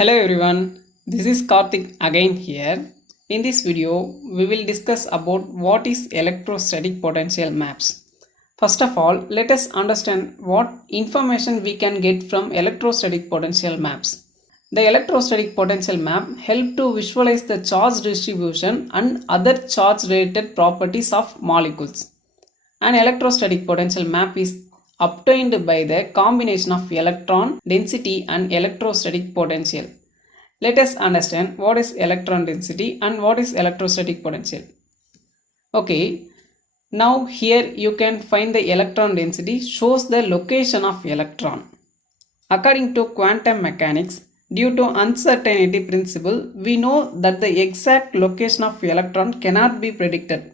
Hello everyone, this is Karthik again here. In this video, we will discuss about what is electrostatic potential maps. First of all, let us understand what information we can get from electrostatic potential maps. The electrostatic potential map help to visualize the charge distribution and other charge related properties of molecules. An electrostatic potential map is obtained by the combination of electron density and electrostatic potential. Let us understand what is electron density and what is electrostatic potential. Okay, now here you can find the electron density shows the location of electron. According to quantum mechanics, due to uncertainty principle, we know that the exact location of electron cannot be predicted.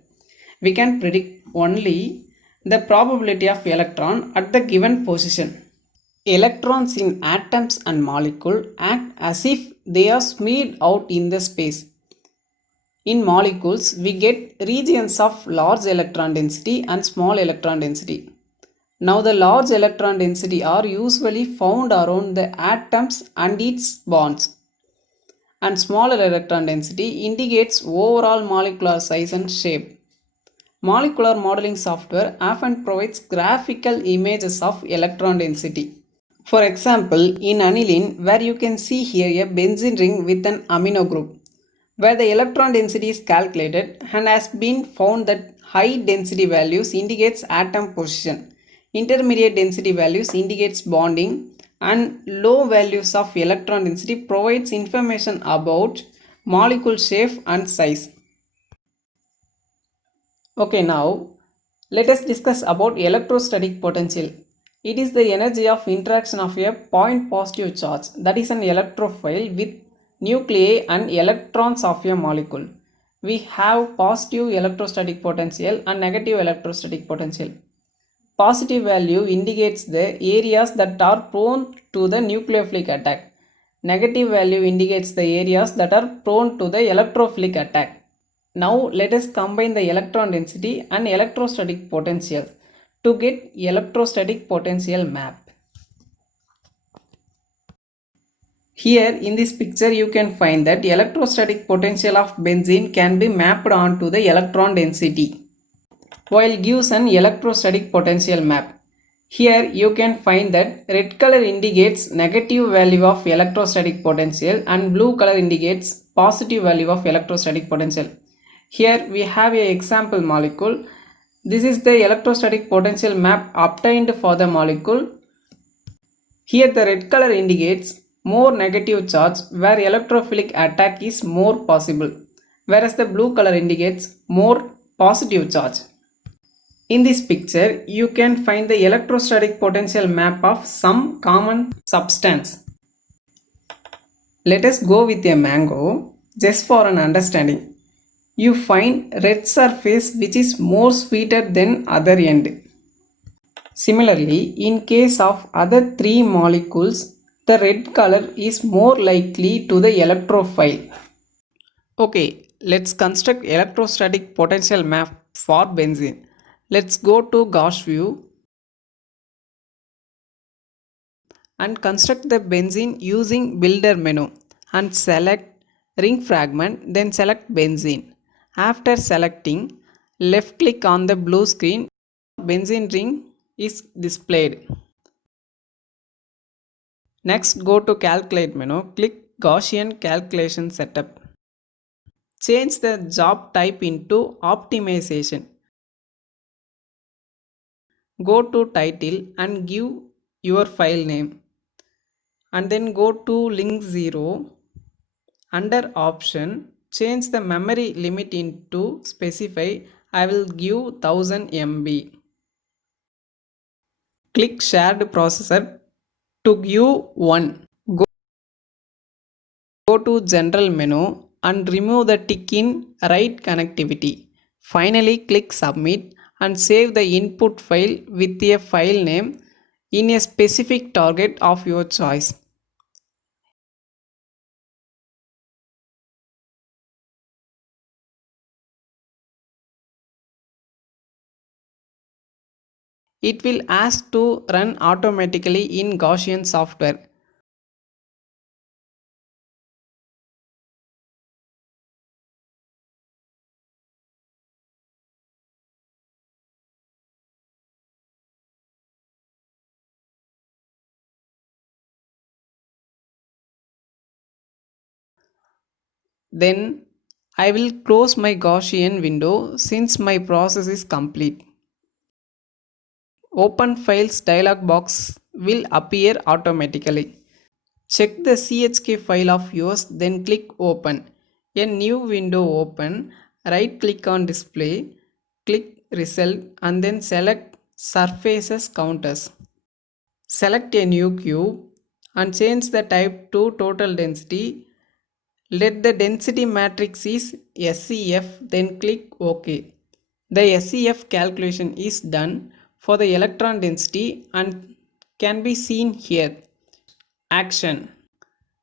We can predict only the probability of electron at the given position. Electrons in atoms and molecules act as if they are smeared out in the space. In molecules, we get regions of large electron density and small electron density. Now the large electron density are usually found around the atoms and its bonds, and smaller electron density indicates overall molecular size and shape. Molecular modeling software often provides graphical images of electron density. For example, in aniline, where you can see here a benzene ring with an amino group, where the electron density is calculated and has been found that high density values indicates atom position, intermediate density values indicates bonding, and low values of electron density provides information about molecule shape and size. Okay, now let us discuss about electrostatic potential. It is the energy of interaction of a point positive charge, that is an electrophile, with nuclei and electrons of a molecule. We have positive electrostatic potential and negative electrostatic potential. Positive value indicates the areas that are prone to the nucleophilic attack. Negative value indicates the areas that are prone to the electrophilic attack. Now let us combine the electron density and electrostatic potential to get electrostatic potential map. Here in this picture you can find that electrostatic potential of benzene can be mapped onto the electron density, while gives an electrostatic potential map. Here you can find that red color indicates negative value of electrostatic potential and blue color indicates positive value of electrostatic potential. Here we have a example molecule. This is the electrostatic potential map obtained for the molecule. Here the red color indicates more negative charge where electrophilic attack is more possible, whereas the blue color indicates more positive charge. In this picture, you can find the electrostatic potential map of some common substance. Let us go with a mango just for an understanding. You find red surface which is more sweeter than other end. Similarly, in case of other three molecules, the red color is more likely to the electrophile. Okay, let's construct electrostatic potential map for benzene. Let's go to Gauss view and construct the benzene using builder menu and select ring fragment, then select benzene. After selecting, left click on the blue screen, benzene ring is displayed. Next go to calculate menu, click Gaussian calculation setup. Change the job type into optimization. Go to title and give your file name, and then go to link 0. Under option, change the memory limit into specify. I will give 1000 MB. Click shared processor to give 1. Go to general menu and remove the tick in write connectivity. Finally click submit and save the input file with a file name in a specific target of your choice. It will ask to run automatically in Gaussian software. Then I will close my Gaussian window since my process is complete. Open Files dialog box will appear automatically. Check the CHK file of yours, then click Open. A new window open. Right click on Display, click Result and then select Surfaces Counters. Select a new cube and change the type to Total Density. Let the density matrix is SEF, then click OK. The SEF calculation is done for the electron density and can be seen here. Action.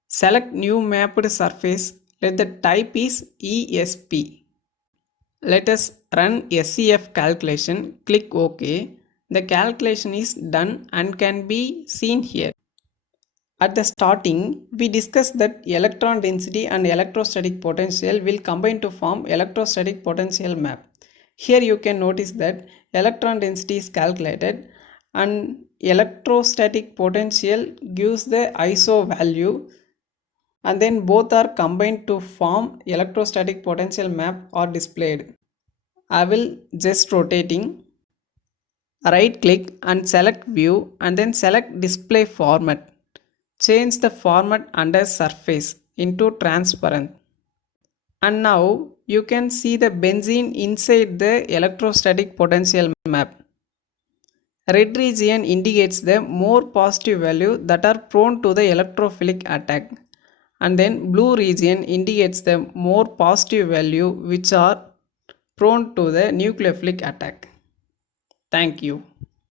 Select new mapped surface. Let the type is ESP. Let us run SEF calculation. Click OK. The calculation is done and can be seen here. At the starting, we discussed that electron density and electrostatic potential will combine to form electrostatic potential map. Here you can notice that electron density is calculated and electrostatic potential gives the ISO value, and then both are combined to form electrostatic potential map are displayed. I will just rotating, right click and select view and then select display format. Change the format under surface into transparent. And now you can see the benzene inside the electrostatic potential map. Red region indicates the more positive value that are prone to the electrophilic attack, and then blue region indicates the more positive value which are prone to the nucleophilic attack. Thank you.